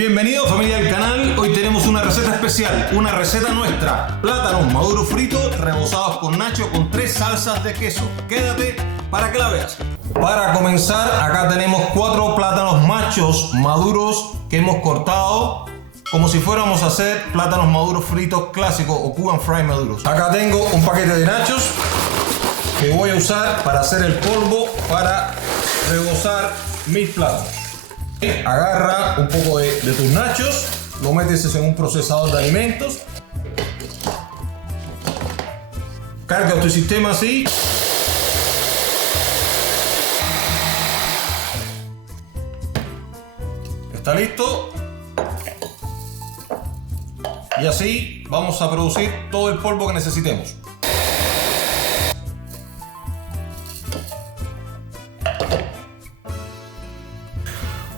Bienvenidos familia del canal. Hoy tenemos una receta especial, una receta nuestra: plátanos maduros fritos rebozados con nacho con 3 salsas de queso. Quédate para que la veas. Para comenzar, acá tenemos 4 plátanos machos maduros que hemos cortado como si fuéramos a hacer plátanos maduros fritos clásicos o Cuban fry maduros. Acá tengo un paquete de nachos que voy a usar para hacer el polvo para rebozar mis plátanos. Agarra un poco de tus nachos, lo metes en un procesador de alimentos, carga tu sistema así. Está listo. Y así vamos a producir todo el polvo que necesitemos.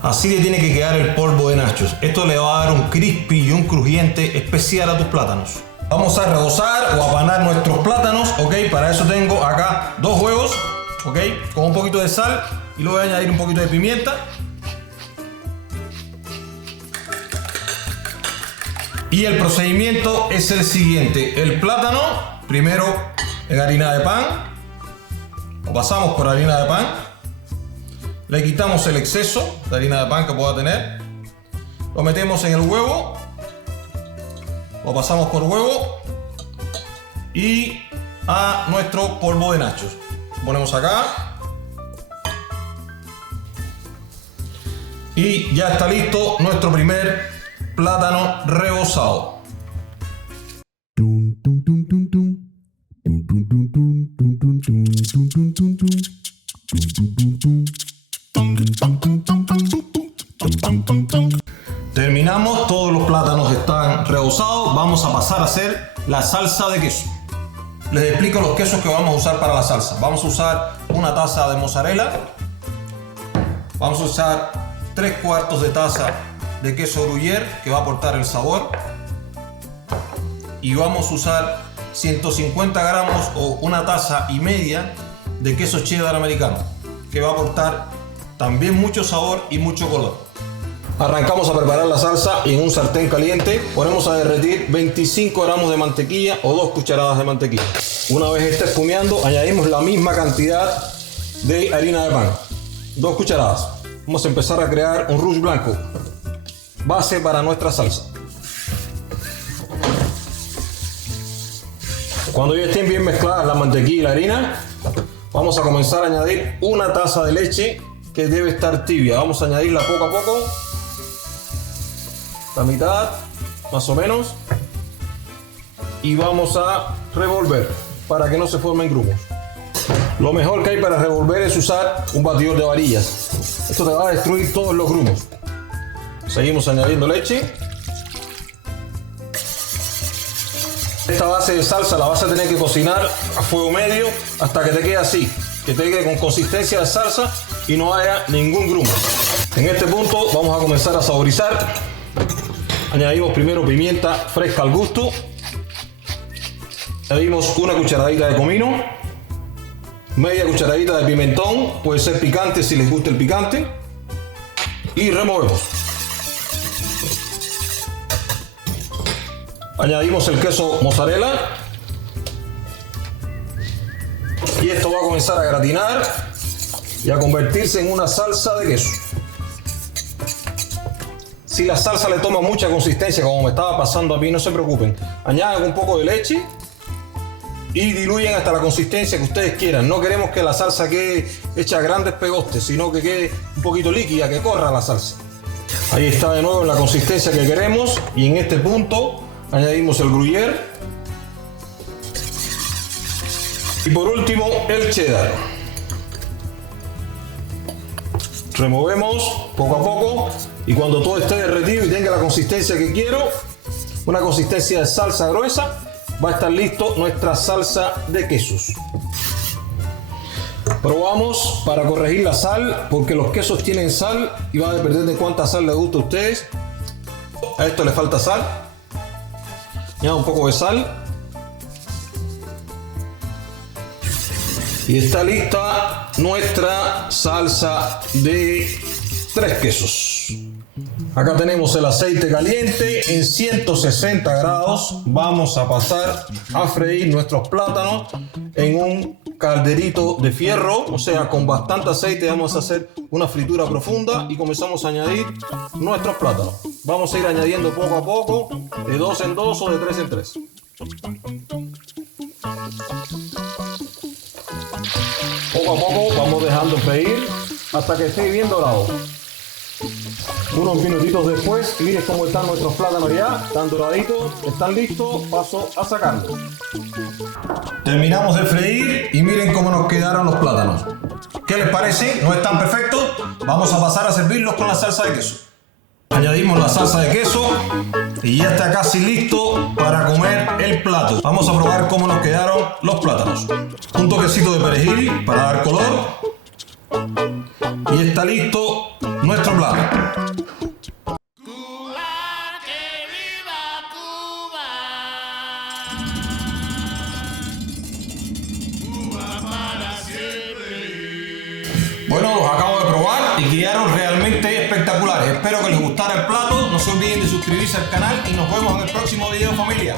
Así le tiene que quedar el polvo de nachos. Esto le va a dar un crispy y un crujiente especial a tus plátanos. Vamos a rebozar o apanar nuestros plátanos, ok. Para eso tengo acá 2 huevos, ok, con un poquito de sal y luego voy a añadir un poquito de pimienta. Y el procedimiento es el siguiente: el plátano primero en harina de pan, lo pasamos por harina de pan. Le quitamos el exceso de harina de pan que pueda tener. Lo metemos en el huevo. Lo pasamos por huevo. Y a nuestro polvo de nachos. Lo ponemos acá. Y ya está listo nuestro primer plátano rebozado. Terminamos, todos los plátanos están rebozados. Vamos a pasar a hacer la salsa de queso. Les explico los quesos que vamos a usar para la salsa. Vamos a usar una taza de mozzarella. Vamos a usar 3/4 de taza de queso gruyère, que va a aportar el sabor. Y vamos a usar 150 gramos o una taza y media de queso cheddar americano, que va a aportar también mucho sabor y mucho color. Arrancamos a preparar la salsa y en un sartén caliente ponemos a derretir 25 gramos de mantequilla o 2 cucharadas de mantequilla. Una vez esté espumeando, añadimos la misma cantidad de harina de pan, 2 cucharadas. Vamos a empezar a crear un rush blanco, base para nuestra salsa. Cuando ya estén bien mezcladas la mantequilla y la harina, vamos a comenzar a añadir una taza de leche que debe estar tibia. Vamos a añadirla poco a poco, la mitad más o menos, y vamos a revolver para que no se formen grumos. Lo mejor que hay para revolver es usar un batidor de varillas. Esto te va a destruir todos los grumos. Seguimos añadiendo leche. Esta base de salsa la vas a tener que cocinar a fuego medio hasta que te quede así, que te quede con consistencia de salsa y no haya ningún grumo. En este punto vamos a comenzar a saborizar. Añadimos primero pimienta fresca al gusto. Añadimos una cucharadita de comino, media cucharadita de pimentón, puede ser picante si les gusta el picante, y removemos. Añadimos el queso mozzarella y esto va a comenzar a gratinar y a convertirse en una salsa de queso. Si la salsa le toma mucha consistencia, como me estaba pasando a mí, no se preocupen. Añaden un poco de leche y diluyen hasta la consistencia que ustedes quieran. No queremos que la salsa quede hecha grandes pegostes, sino que quede un poquito líquida, que corra la salsa. Ahí está de nuevo en la consistencia que queremos, y en este punto añadimos el gruyère y por último el cheddar. Removemos poco a poco y cuando todo esté derretido y tenga la consistencia que quiero, una consistencia de salsa gruesa, va a estar listo nuestra salsa de quesos. Probamos para corregir la sal, porque los quesos tienen sal y va a depender de cuánta sal les gusta a ustedes. A esto le falta sal. Añado un poco de sal. Y está lista nuestra salsa de 3 quesos. Acá tenemos el aceite caliente en 160 grados. Vamos a pasar a freír nuestros plátanos en un calderito de fierro, o sea, con bastante aceite. Vamos a hacer una fritura profunda y comenzamos a añadir nuestros plátanos. Vamos a ir añadiendo poco a poco, de 2 en 2 o de 3 en 3. Poco a poco vamos dejando freír hasta que esté bien dorado. Unos minutitos después, miren cómo están nuestros plátanos ya, están doraditos, están listos, paso a sacarlos. Terminamos de freír y miren cómo nos quedaron los plátanos. ¿Qué les parece? ¿No están perfectos? Vamos a pasar a servirlos con la salsa de queso. Añadimos la salsa de queso y ya está casi listo para comer el plato. Vamos a probar cómo nos quedaron los plátanos. Un toquecito de perejil para dar color. Y está listo nuestro plato. Bueno, los acabo de probar y quedaron realmente espectaculares. Espero que les gustara el plato. No se olviden de suscribirse al canal y nos vemos en el próximo video, familia.